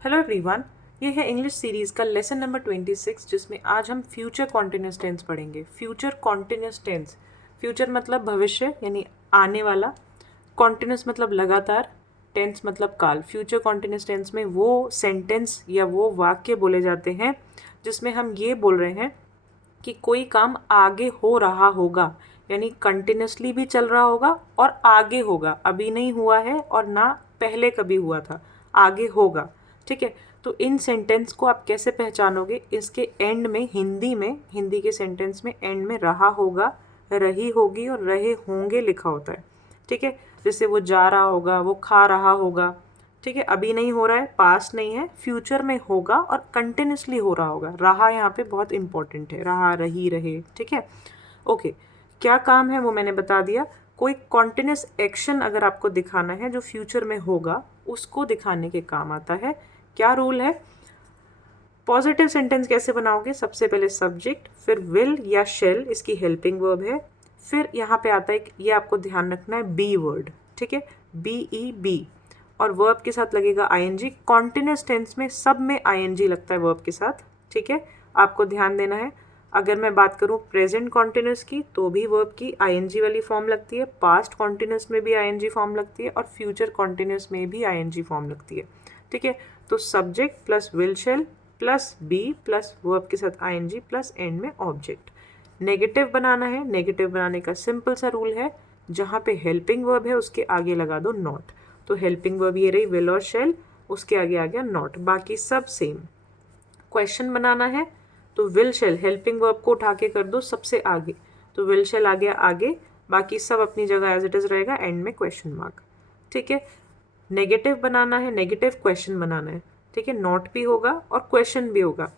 Hello everyone, ये है English series का लेसन नंबर 26 जिसमें आज हम फ्यूचर कॉन्टिन्यूस टेंस पढ़ेंगे। फ्यूचर कॉन्टिन्यूस टेंस, फ्यूचर मतलब भविष्य यानी आने वाला, कॉन्टिन्यूस मतलब लगातार, टेंस मतलब काल। फ्यूचर कॉन्टिन्यूस टेंस में वो सेंटेंस या वो वाक्य बोले जाते हैं जिसमें हम ये बोल रहे हैं कि कोई काम आगे हो रहा होगा, यानी कंटिन्यूसली भी चल रहा होगा और आगे होगा, अभी नहीं हुआ है और ना पहले कभी हुआ था, आगे होगा। ठीक है, तो इन सेंटेंस को आप कैसे पहचानोगे? इसके एंड में हिंदी के सेंटेंस में एंड में रहा होगा, रही होगी और रहे होंगे लिखा होता है। ठीक है, जैसे वो जा रहा होगा, वो खा रहा होगा। ठीक है, अभी नहीं हो रहा है, पास्ट नहीं है, फ्यूचर में होगा और कंटिन्यूसली हो रहा होगा। रहा यहाँ पे बहुत इंपॉर्टेंट है, रहा, रही, रहे। ठीक है, ओके। क्या काम है वो मैंने बता दिया। कोई कॉन्टिन्यूस एक्शन अगर आपको दिखाना है जो फ्यूचर में होगा, उसको दिखाने के काम आता है। क्या रूल है? पॉजिटिव सेंटेंस कैसे बनाओगे? सबसे पहले सब्जेक्ट, फिर विल या शेल, इसकी हेल्पिंग वर्ब है। फिर यहाँ पे आता है, ये आपको ध्यान रखना है, बी वर्ड। ठीक है, BEB, और वर्ब के साथ लगेगा ING। कॉन्टिन्यूस टेंस में सब में ING लगता है वर्ब के साथ। ठीक है, आपको ध्यान देना है। अगर मैं बात करूँ प्रेजेंट कॉन्टिन्यूस की, तो भी वर्ब की ING वाली फॉर्म लगती है, पास्ट कॉन्टिन्यूस में भी ING फॉर्म लगती है और फ्यूचर कॉन्टिन्यूस में भी ING फॉर्म लगती है। ठीक है, तो subject plus will shall plus be plus verb के साथ ING प्लस एंड में ऑब्जेक्ट। नेगेटिव बनाना है, नेगेटिव बनाने का सिंपल सा रूल है, जहाँ पे हेल्पिंग वर्ब है उसके आगे लगा दो नॉट। तो हेल्पिंग वर्ब ये रही विल और शेल, उसके आगे आ गया नॉट, बाकी सब सेम। क्वेश्चन बनाना है तो विल शेल हेल्पिंग वर्ब को उठा के कर दो सबसे आगे, तो विल शेल आ गया आगे, बाकी सब अपनी जगह एज इट इज रहेगा, एंड में क्वेश्चन मार्क। ठीक है, नेगेटिव बनाना है, नेगेटिव क्वेश्चन बनाना है। ठीक है, नॉट भी होगा और क्वेश्चन भी होगा।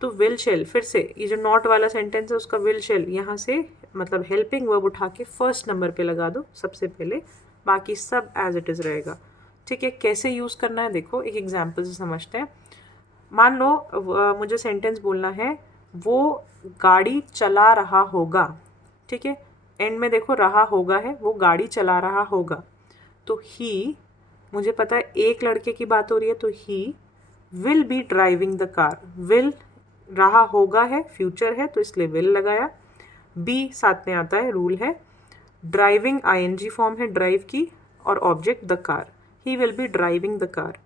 तो विल शेल, फिर से ये जो नॉट वाला सेंटेंस है उसका विल शेल यहाँ से मतलब हेल्पिंग वर्ब उठा के फर्स्ट नंबर पे लगा दो सबसे पहले, बाकी सब एज इट इज़ रहेगा। ठीक है, कैसे यूज़ करना है देखो, एक एग्जाम्पल से समझते हैं। मान लो मुझे सेंटेंस बोलना है, वो गाड़ी चला रहा होगा। ठीक है, एंड में देखो रहा होगा है, वो गाड़ी चला रहा होगा। तो ही, मुझे पता है एक लड़के की बात हो रही है, तो he will be driving the car. Will रहा होगा है, फ्यूचर है तो इसलिए विल लगाया। बी साथ में आता है, रूल है। ड्राइविंग ING फॉर्म है ड्राइव की, और object the car. He will be driving the car.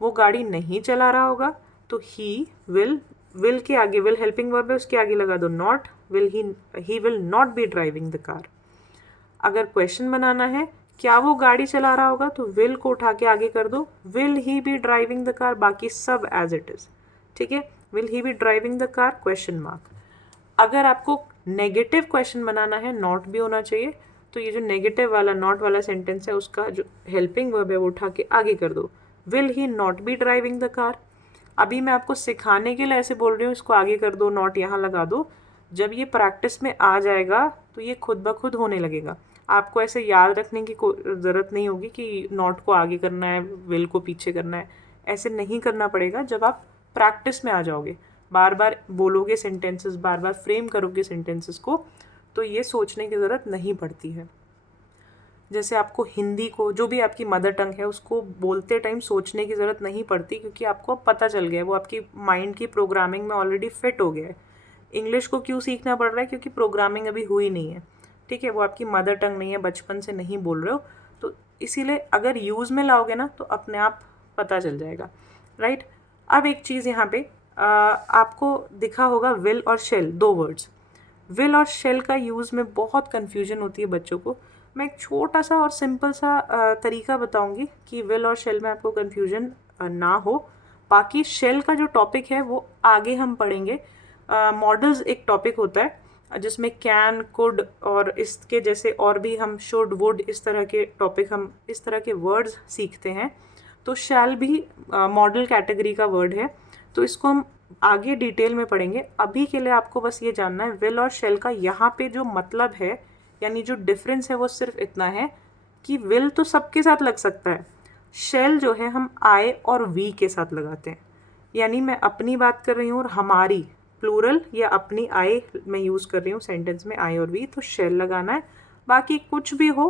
वो गाड़ी नहीं चला रहा होगा, तो ही विल के आगे विल हेल्पिंग वर्ब है, उसके आगे लगा दो not. He will not be driving the car. अगर क्वेश्चन बनाना है, क्या वो गाड़ी चला रहा होगा, तो विल को उठा के आगे कर दो, will he be driving the car, बाकी सब एज इट इज। ठीक है, will he be driving the car, question mark. अगर आपको नेगेटिव क्वेश्चन बनाना है, नॉट भी होना चाहिए, तो ये जो नेगेटिव वाला नॉट वाला सेंटेंस है उसका जो हेल्पिंग वर्ब है वो उठा के आगे कर दो, will he not be driving the car. अभी मैं आपको सिखाने के लिए ऐसे बोल रही हूँ, इसको आगे कर दो, नॉट यहाँ लगा दो। जब ये प्रैक्टिस में आ जाएगा तो ये खुद ब खुद होने लगेगा। आपको ऐसे याद रखने की ज़रूरत नहीं होगी कि नॉट को आगे करना है, विल को पीछे करना है, ऐसे नहीं करना पड़ेगा। जब आप प्रैक्टिस में आ जाओगे, बार बार बोलोगे सेंटेंसेस, बार बार फ्रेम करोगे सेंटेंसेस को, तो ये सोचने की ज़रूरत नहीं पड़ती है। जैसे आपको हिंदी को, जो भी आपकी मदर टंग है, उसको बोलते टाइम सोचने की ज़रूरत नहीं पड़ती, क्योंकि आपको पता चल गया है, वो आपकी माइंड की प्रोग्रामिंग में ऑलरेडी फिट हो गया है। इंग्लिश को क्यों सीखना पड़ रहा है? क्योंकि प्रोग्रामिंग अभी हुई नहीं है। ठीक है, वो आपकी मदर टंग नहीं है, बचपन से नहीं बोल रहे हो, तो इसीलिए अगर यूज़ में लाओगे ना तो अपने आप पता चल जाएगा। राइट, अब एक चीज़ यहाँ पे आपको दिखा होगा, विल और शेल, दो वर्ड्स। विल और शेल का यूज़ में बहुत कन्फ्यूजन होती है बच्चों को। मैं एक छोटा सा और सिंपल सा तरीका बताऊंगी कि विल और शेल में आपको कन्फ्यूजन ना हो। बाकी शेल का जो टॉपिक है वो आगे हम पढ़ेंगे। मॉडल्स एक टॉपिक होता है जिसमें कैन, कुड और इसके जैसे और भी हम शुड, वुड, इस तरह के टॉपिक, हम इस तरह के वर्ड्स सीखते हैं। तो शैल भी मॉडल कैटेगरी का वर्ड है, तो इसको हम आगे डिटेल में पढ़ेंगे। अभी के लिए आपको बस ये जानना है, विल और शेल का यहाँ पे जो मतलब है, यानी जो डिफरेंस है, वो सिर्फ इतना है कि विल तो सबके साथ लग सकता है, शेल जो है हम आई और वी के साथ लगाते हैं। यानी मैं अपनी बात कर रही हूँ और हमारी, प्लूरल, या अपनी आई मैं यूज़ कर रही हूँ सेंटेंस में, आई और वी, तो शेल लगाना है। बाकी कुछ भी हो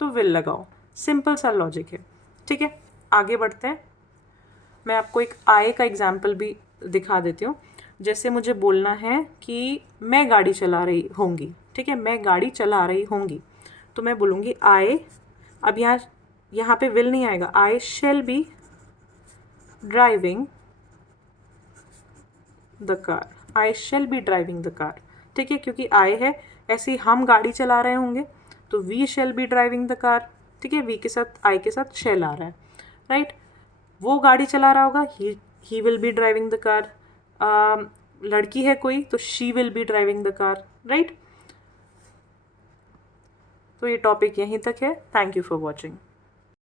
तो विल लगाओ, सिंपल सा लॉजिक है। ठीक है, आगे बढ़ते हैं। मैं आपको एक आए का एग्जाम्पल भी दिखा देती हूँ। जैसे मुझे बोलना है कि मैं गाड़ी चला रही होंगी, ठीक है, मैं गाड़ी चला रही होंगी, तो मैं बोलूँगी आई। अब यहाँ पे विल नहीं आएगा, I shall be driving the car, I shall be driving the car, ठीक है, क्योंकि आई है। ऐसे ही हम गाड़ी चला रहे होंगे तो we shall be driving the car, ठीक है, वी के साथ आई के साथ शेल आ रहा है, राइट। वो गाड़ी चला रहा होगा, he will be driving the car. लड़की है कोई तो she will be driving the car, right. तो ये टॉपिक यहीं तक है। Thank you for watching.